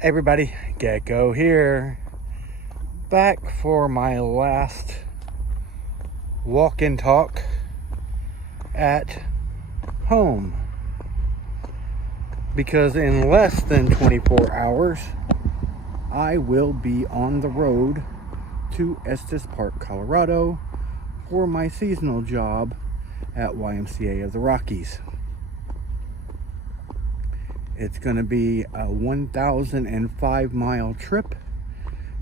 Everybody, Gecko here, back for my last walk and talk at home, because in less than 24 hours I will be on the road to Estes Park, Colorado for my seasonal job at YMCA of the Rockies. It's going to be a 1,005 mile trip,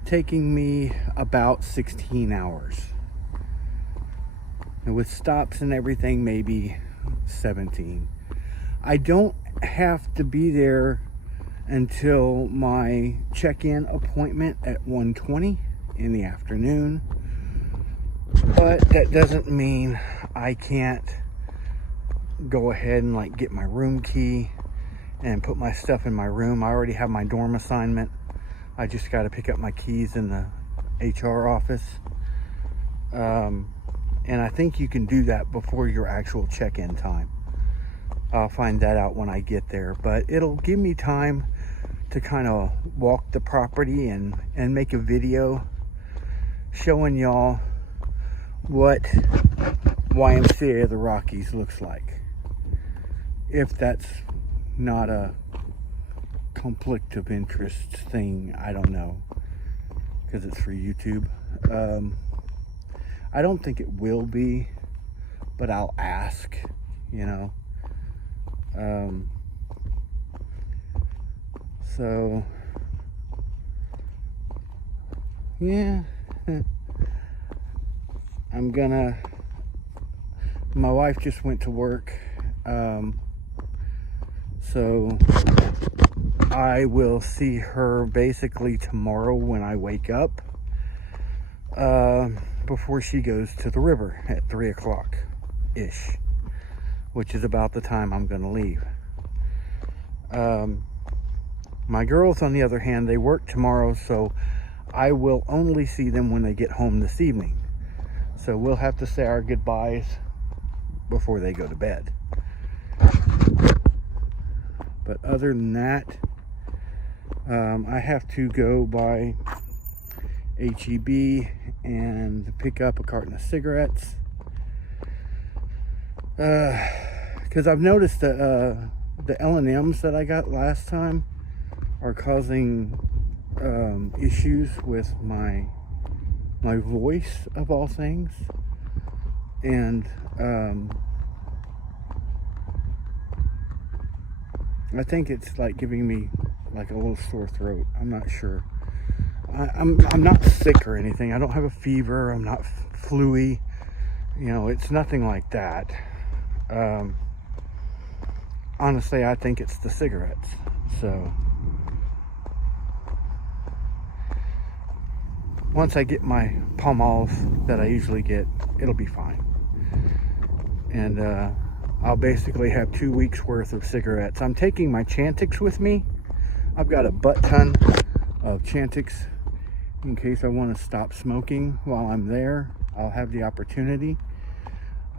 taking me about 16 hours. And with stops and everything, maybe 17. I don't have to be there until my check-in appointment at 1:20 in the afternoon. But that doesn't mean I can't go ahead and get my room key and put my stuff in my room. I already have my dorm assignment. I just got to pick up my keys in the HR office. And I think you can do that before your actual check-in time. I'll find that out when I get there. But it'll give me time to kind of walk the property and make a video showing y'all what YMCA of the Rockies looks like. If that's not a conflict of interest thing, I don't know, because it's for YouTube. I don't think it will be, but I'll ask, so yeah. My wife just went to work, so I will see her basically tomorrow when I wake up, before she goes to the river at 3 o'clock ish, which is about the time I'm going to leave. My girls, on the other hand, they work tomorrow, so I will only see them when they get home this evening. So we'll have to say our goodbyes before they go to bed. But other than that, I have to go by HEB and pick up a carton of cigarettes. Because I've noticed that the L&Ms that I got last time are causing issues with my voice, of all things. And I think it's giving me a little sore throat. I'm not sure. I'm not sick or anything. I don't have a fever. I'm not flu-y. It's nothing like that. Honestly, I think it's the cigarettes. So once I get my Palmolive that I usually get, it'll be fine. And I'll basically have 2 weeks worth of cigarettes. I'm taking my Chantix with me. I've got a butt ton of Chantix in case I want to stop smoking while I'm there. I'll have the opportunity.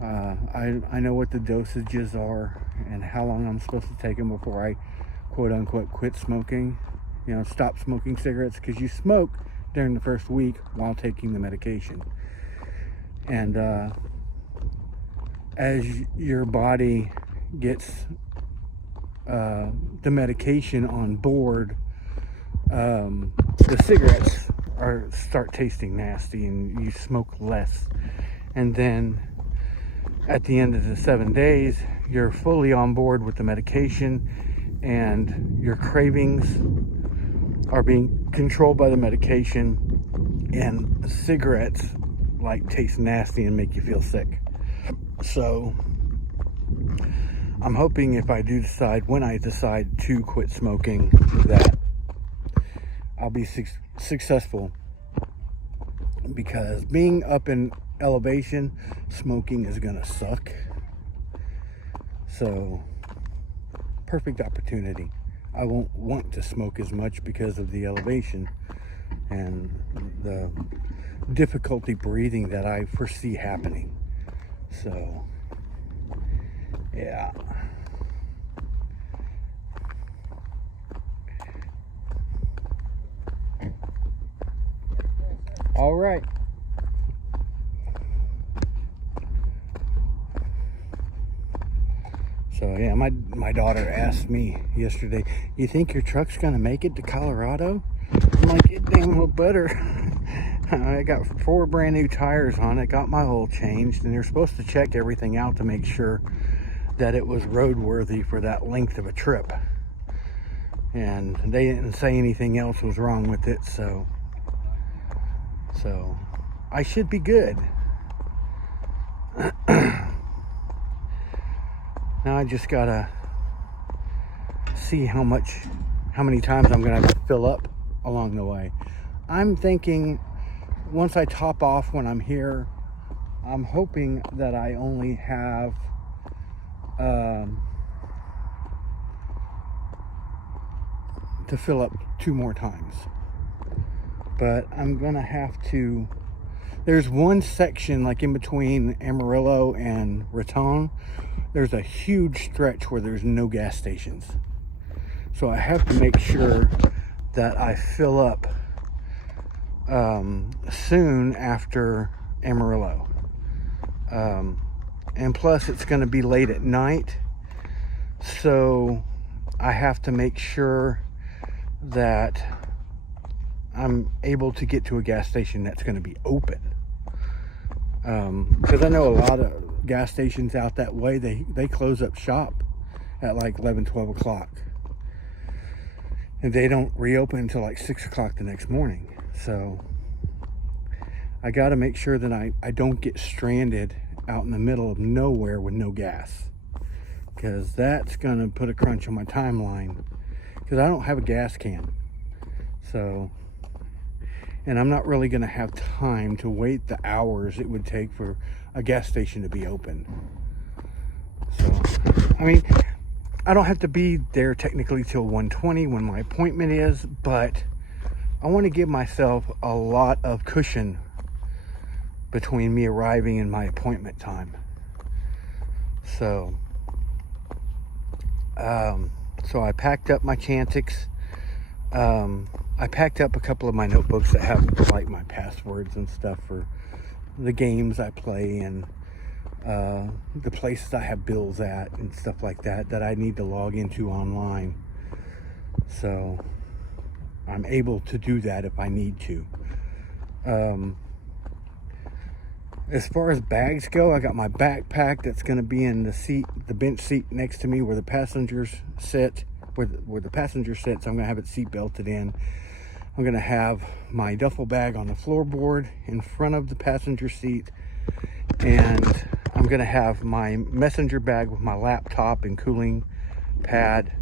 I know what the dosages are and how long I'm supposed to take them before I quote unquote quit smoking. Stop smoking cigarettes, because you smoke during the first week while taking the medication. And as your body gets the medication on board, the cigarettes start tasting nasty, and you smoke less. And then at the end of the 7 days, you're fully on board with the medication, and your cravings are being controlled by the medication, and cigarettes taste nasty and make you feel sick. So I'm hoping if I do decide, when I decide to quit smoking, that I'll be successful, because being up in elevation, smoking is gonna suck. So perfect opportunity. I won't want to smoke as much because of the elevation and the difficulty breathing that I foresee happening. So yeah. All right. So yeah, my daughter asked me yesterday, you think your truck's gonna make it to Colorado? I'm like, it damn well better. I got 4 brand new tires on it, got my oil changed, and they're supposed to check everything out to make sure that it was roadworthy for that length of a trip. And they didn't say anything else was wrong with it, so I should be good. Now I just gotta see how many times I'm gonna have to fill up along the way. I'm thinking once I top off when I'm here, I'm hoping that I only have to fill up 2 more times. But I'm gonna have to, there's one section like in between Amarillo and Raton, there's a huge stretch where there's no gas stations. So I have to make sure that I fill up soon after Amarillo. And plus it's going to be late at night, so I have to make sure that I'm able to get to a gas station that's going to be open. Because I know a lot of gas stations out that way, they close up shop at like 11-12 o'clock, and they don't reopen until like 6 o'clock the next morning. So I got to make sure that I don't get stranded out in the middle of nowhere with no gas, because that's going to put a crunch on my timeline, because I don't have a gas can. So, and I'm not really going to have time to wait the hours it would take for a gas station to be open. So, I mean, I don't have to be there technically till 1:20 when my appointment is, but I want to give myself a lot of cushion between me arriving and my appointment time. So, so I packed up my Chantix. I packed up a couple of my notebooks that have like my passwords and stuff for the games I play, and the places I have bills at and stuff like that I need to log into online. So I'm able to do that if I need to. As far as bags go, I got my backpack that's going to be in the bench seat next to me where the passengers sit, where the passenger sits. I'm going to have it seat belted in. I'm going to have my duffel bag on the floorboard in front of the passenger seat, and I'm going to have my messenger bag with my laptop and cooling pad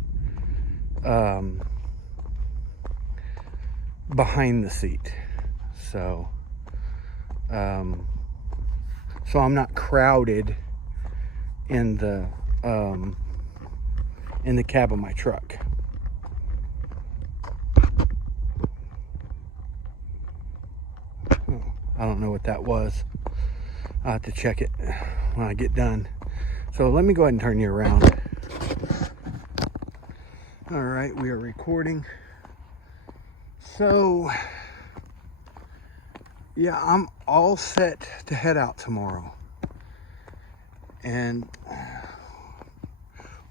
behind the seat. So I'm not crowded in the cab of my truck. I don't know what that was. I'll have to check it when I get done. So let me go ahead and turn you around. All right, we are recording. So yeah, I'm all set to head out tomorrow. And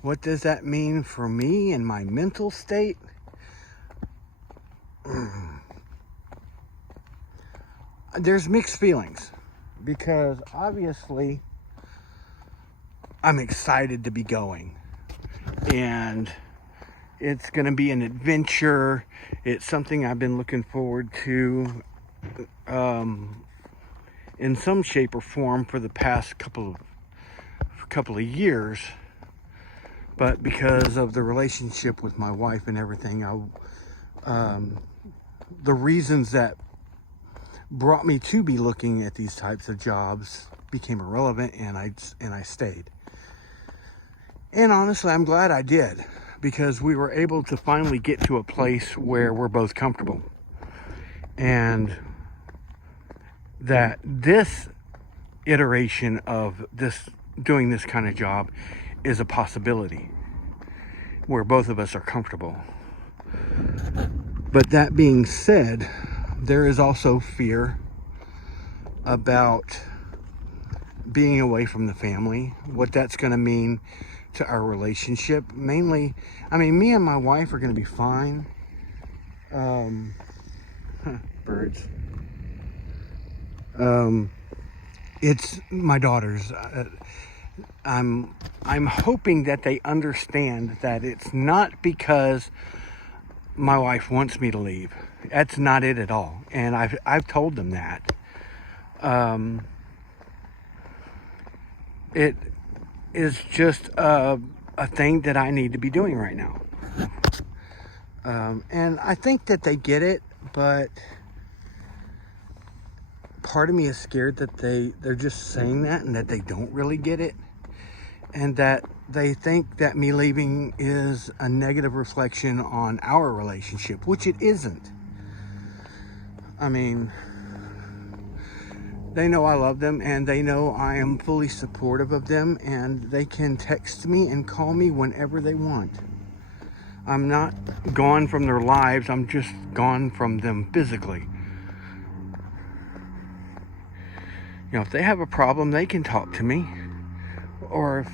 what does that mean for me and my mental state? There's mixed feelings, because obviously I'm excited to be going, and it's going to be an adventure. It's something I've been looking forward to in some shape or form for the past couple of years, but because of the relationship with my wife and everything, the reasons that brought me to be looking at these types of jobs became irrelevant, and I stayed. And honestly, I'm glad I did, because we were able to finally get to a place where we're both comfortable, and that this iteration of doing this kind of job is a possibility where both of us are comfortable. But that being said, there is also fear about being away from the family, what that's going to mean to our relationship. Mainly, I mean, me and my wife are going to be fine. Birds. It's my daughters. I'm hoping that they understand that it's not because my wife wants me to leave. That's not it at all. And I've told them that. It is just a thing that I need to be doing right now. And I think that they get it, but part of me is scared that they're just saying that and that they don't really get it, and that they think that me leaving is a negative reflection on our relationship, which it isn't. I mean, they know I love them, and they know I am fully supportive of them, and they can text me and call me whenever they want. I'm not gone from their lives, I'm just gone from them physically. You know, if they have a problem, they can talk to me. Or if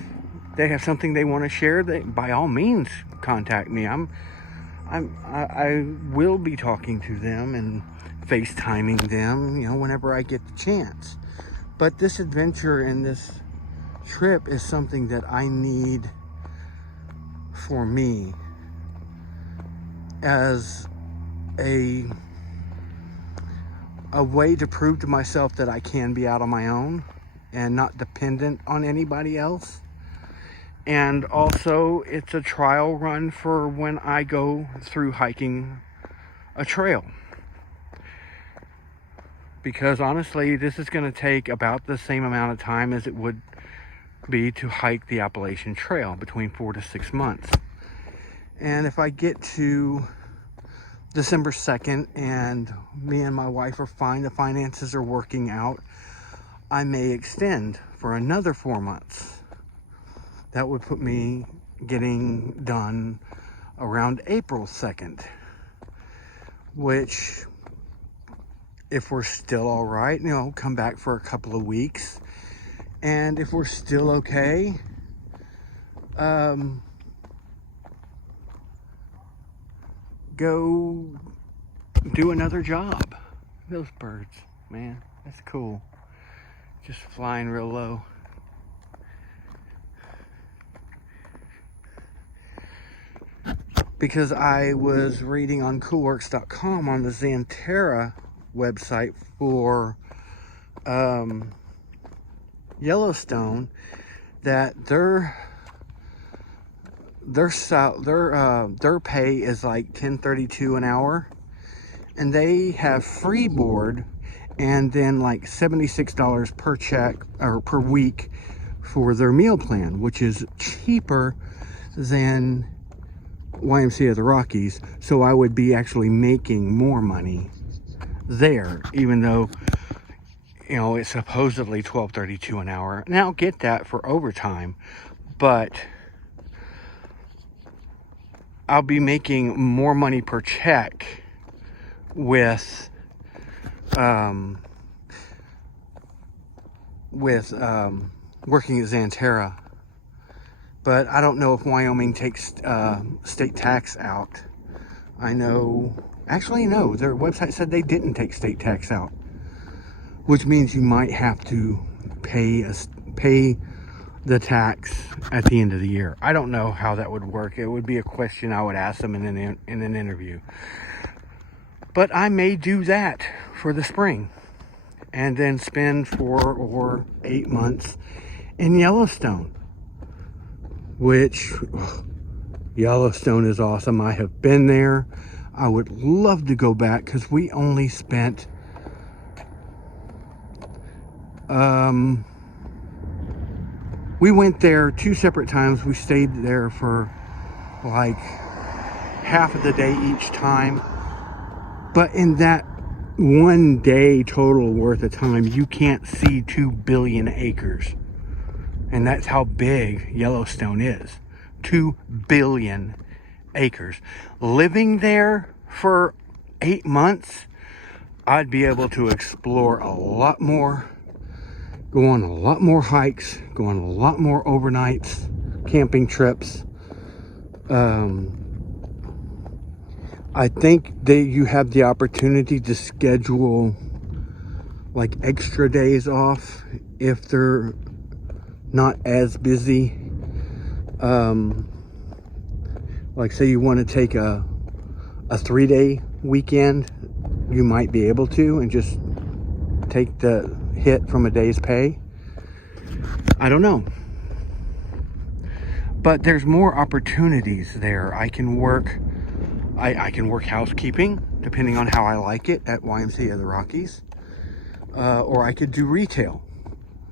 they have something they want to share, they by all means contact me. I will be talking to them and FaceTiming them, you know, whenever I get the chance. But this adventure and this trip is something that I need for me as a way to prove to myself that I can be out on my own and not dependent on anybody else. And also, it's a trial run for when I go through hiking a trail. Because honestly, this is going to take about the same amount of time as it would be to hike the Appalachian Trail, between 4 to 6 months. And if I get to December 2nd and me and my wife are fine, the finances are working out, I may extend for another 4 months. That would put me getting done around April 2nd, which, if we're still all right, you know, come back for a couple of weeks. And if we're still okay, go do another job. Those birds, man, that's cool. Just flying real low. Because I was reading on coolworks.com on the Xanterra website for Yellowstone, that their pay is like $10.32 an hour, and they have free board and then like $76 per check or per week for their meal plan, which is cheaper than YMCA of the Rockies. So I would be actually making more money there, even though, you know, it's supposedly $12.32 an hour. Now get that for overtime, but I'll be making more money per check with working at Xanterra. But I don't know if Wyoming takes state tax out. I know, actually no, their website said they didn't take state tax out, which means you might have to pay the tax at the end of the year. I don't know how that would work. It would be a question I would ask them in an interview. But I may do that for the spring and then spend 4 or 8 months in Yellowstone, which Yellowstone is awesome. I have been there. I would love to go back because we only spent we went there 2 separate times. We stayed there for like half of the day each time. But in that 1 day total worth of time, you can't see 2 billion acres. And that's how big Yellowstone is. 2 billion acres. Living there for 8 months, I'd be able to explore a lot more, go on a lot more hikes, go on a lot more overnights, camping trips. I think that you have the opportunity to schedule like extra days off if they're not as busy. Like say you want to take a 3-day weekend, you might be able to and just take the hit from a day's pay. I don't know. But there's more opportunities there. I can work housekeeping, depending on how I like it, at YMCA of the Rockies. Or I could do retail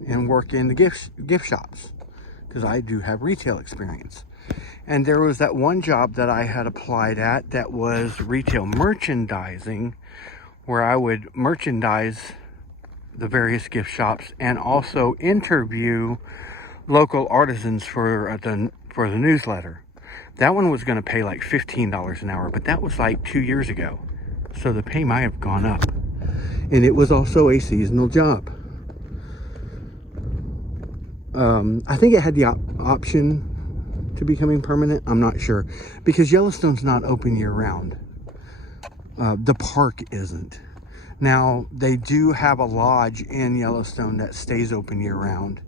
and work in the gift shops, because I do have retail experience. And there was that one job that I had applied at that was retail merchandising, where I would merchandise the various gift shops and also interview local artisans for the newsletter. That one was going to pay like $15 an hour, but that was like 2 years ago. So the pay might have gone up. And it was also a seasonal job. I think it had the option to becoming permanent. I'm not sure, because Yellowstone's not open year round. The park isn't. Now, they do have a lodge in Yellowstone that stays open year round,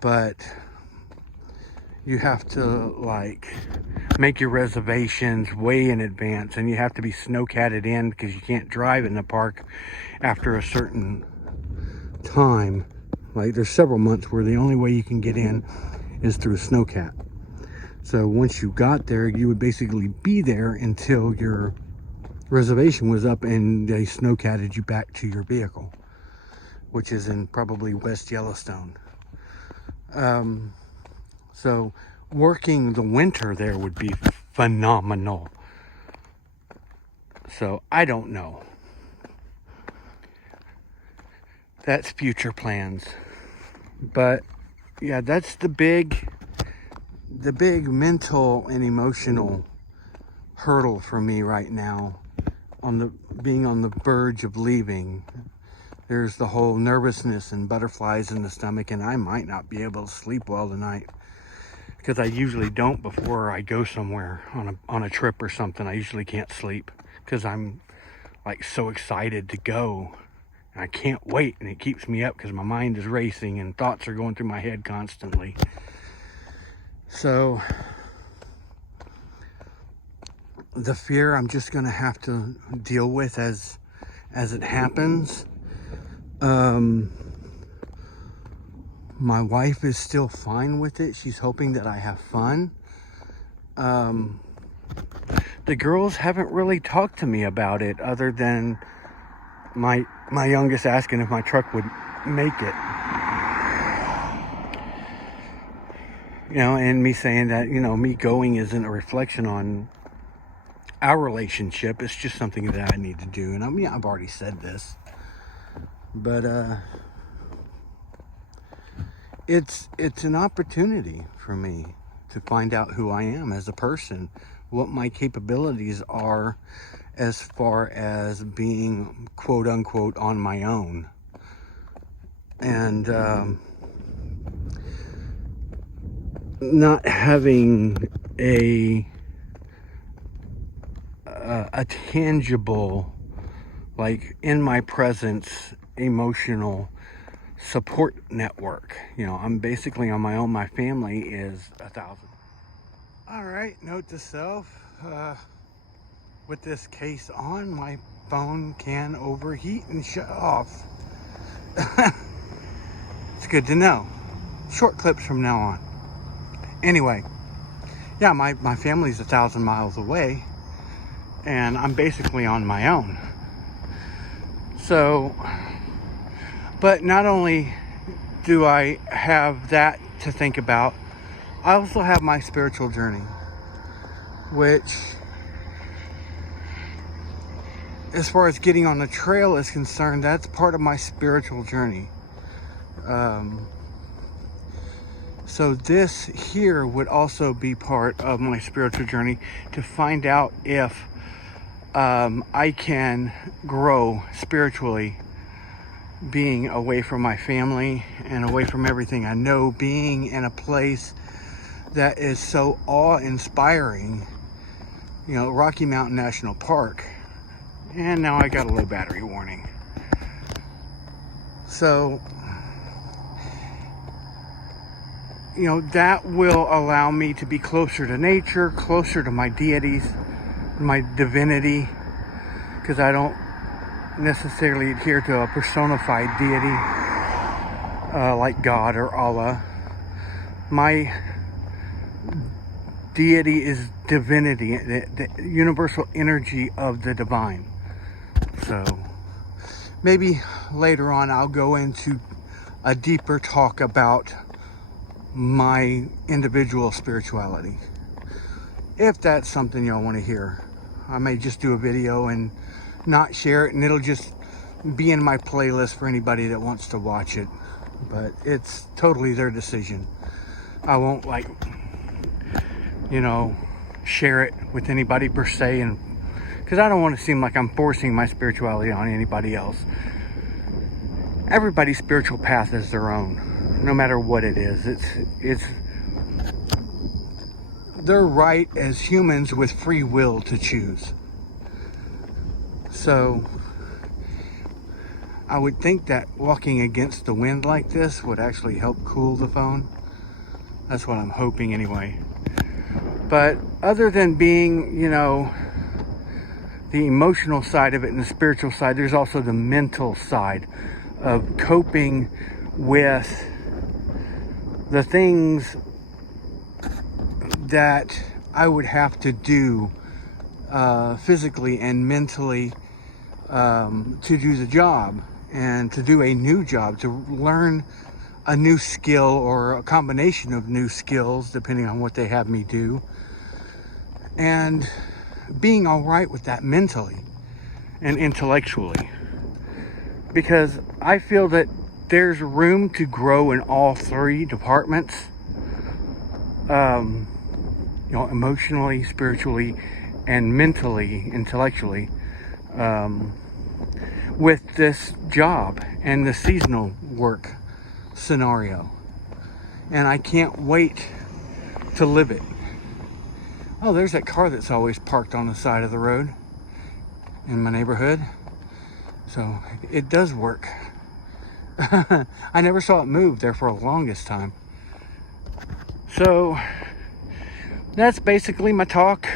but you have to like make your reservations way in advance, and you have to be snowcatted in because you can't drive in the park after a certain time. Like there's several months where the only way you can get in is through snowcat. So once you got there, you would basically be there until your reservation was up and they snowcatted you back to your vehicle, which is in probably West Yellowstone. So working the winter there would be phenomenal. So I don't know. That's future plans. But yeah, that's the big mental and emotional hurdle for me right now, being on the verge of leaving. There's the whole nervousness and butterflies in the stomach, and I might not be able to sleep well tonight, because I usually don't before I go somewhere on a trip or something. I usually can't sleep because I'm like so excited to go. I can't wait, and it keeps me up because my mind is racing and thoughts are going through my head constantly. So the fear I'm just going to have to deal with as it happens. My wife is still fine with it. She's hoping that I have fun. The girls haven't really talked to me about it, other than my youngest asking if my truck would make it. You know, and me saying that, you know, me going isn't a reflection on our relationship. It's just something that I need to do. And I mean, I've already said this, but it's an opportunity for me to find out who I am as a person, what my capabilities are as far as being quote unquote on my own. And not having a tangible, like in my presence, emotional support network. You know, I'm basically on my own. My family is 1,000. All right, note to self, with this case on, my phone can overheat and shut off. It's good to know. Short clips from now on. Anyway, yeah, my family's 1,000 miles away, and I'm basically on my own. So, but not only do I have that to think about, I also have my spiritual journey, which, as far as getting on the trail is concerned, that's part of my spiritual journey. So this here would also be part of my spiritual journey, to find out if I can grow spiritually being away from my family and away from everything I know, being in a place that is so awe-inspiring, you know, Rocky Mountain National Park. And now I got a low battery warning. So, you know, that will allow me to be closer to nature, closer to my deities, my divinity, because I don't necessarily adhere to a personified deity like God or Allah. My deity is divinity, the universal energy of the divine. So maybe later on I'll go into a deeper talk about my individual spirituality, if that's something y'all want to hear. I may just do a video and not share it, and it'll just be in my playlist for anybody that wants to watch it, but it's totally their decision. I won't, like, you know, share it with anybody per se, and because I don't want to seem like I'm forcing my spirituality on anybody else. Everybody's spiritual path is their own, no matter what it is. It's their right as humans with free will to choose. So I would think that walking against the wind like this would actually help cool the phone. That's what I'm hoping anyway. But other than being, you know, the emotional side of it and the spiritual side, there's also the mental side of coping with the things that I would have to do physically and mentally to do the job, and to do a new job, to learn a new skill or a combination of new skills depending on what they have me do, and being all right with that mentally and intellectually, because I feel that there's room to grow in all three departments, you know, emotionally, spiritually, and mentally, intellectually, with this job and the seasonal work scenario. And I can't wait to live it. Oh, there's that car that's always parked on the side of the road in my neighborhood. So it does work. I never saw it move there for the longest time. So that's basically my talk.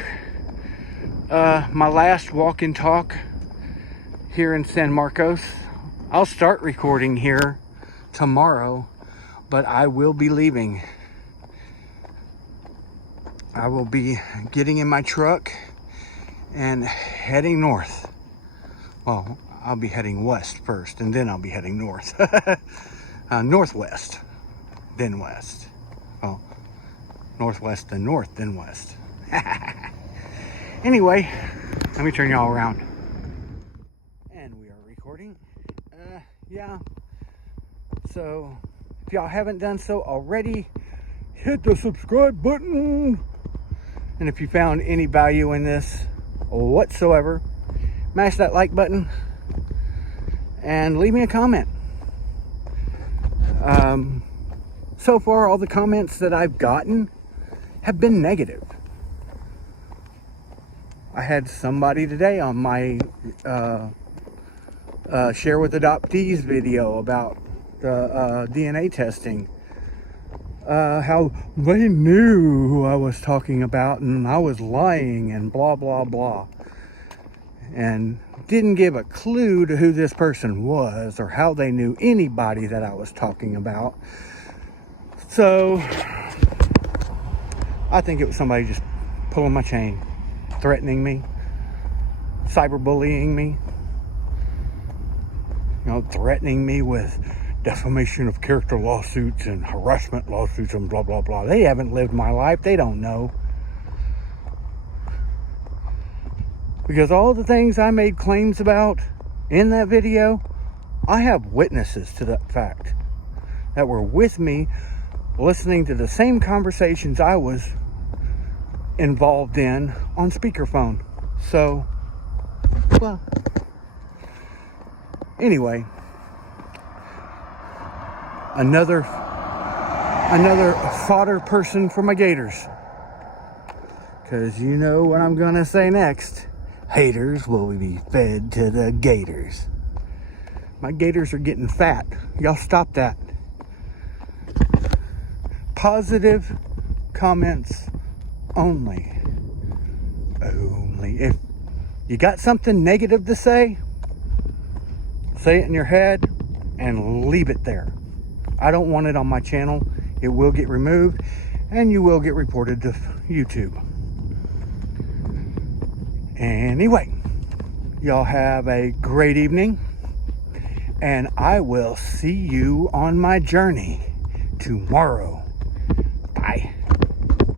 My last walk-in talk here in San Marcos. I'll start recording here tomorrow, but I will be leaving. I will be getting in my truck and heading north. Well, I'll be heading west first, and then I'll be heading north. Northwest, then west. Oh, northwest, then north, then west. Anyway, let me turn y'all around. And we are recording. Yeah. So, if y'all haven't done so already, hit the subscribe button. And if you found any value in this whatsoever, mash that like button and leave me a comment. So far, all the comments that I've gotten have been negative. I had somebody today on my Share with Adoptees video about the DNA testing. How they knew who I was talking about and I was lying and blah, blah, blah. And didn't give a clue to who this person was or how they knew anybody that I was talking about. So I think it was somebody just pulling my chain, threatening me, cyberbullying me, you know, threatening me with defamation of character lawsuits and harassment lawsuits and blah, blah, blah. They haven't lived my life. They don't know. Because all the things I made claims about in that video, I have witnesses to that fact that were with me listening to the same conversations I was involved in on speakerphone. So Well, anyway, another fodder person for my gators. Because you know what I'm going to say next. Haters will be fed to the gators. My gators are getting fat. Y'all stop that. Positive comments only. Only. If you got something negative to say it in your head and leave it there. I don't want it on my channel. It will get removed and you will get reported to YouTube. Anyway, y'all have a great evening, and I will see you on my journey tomorrow.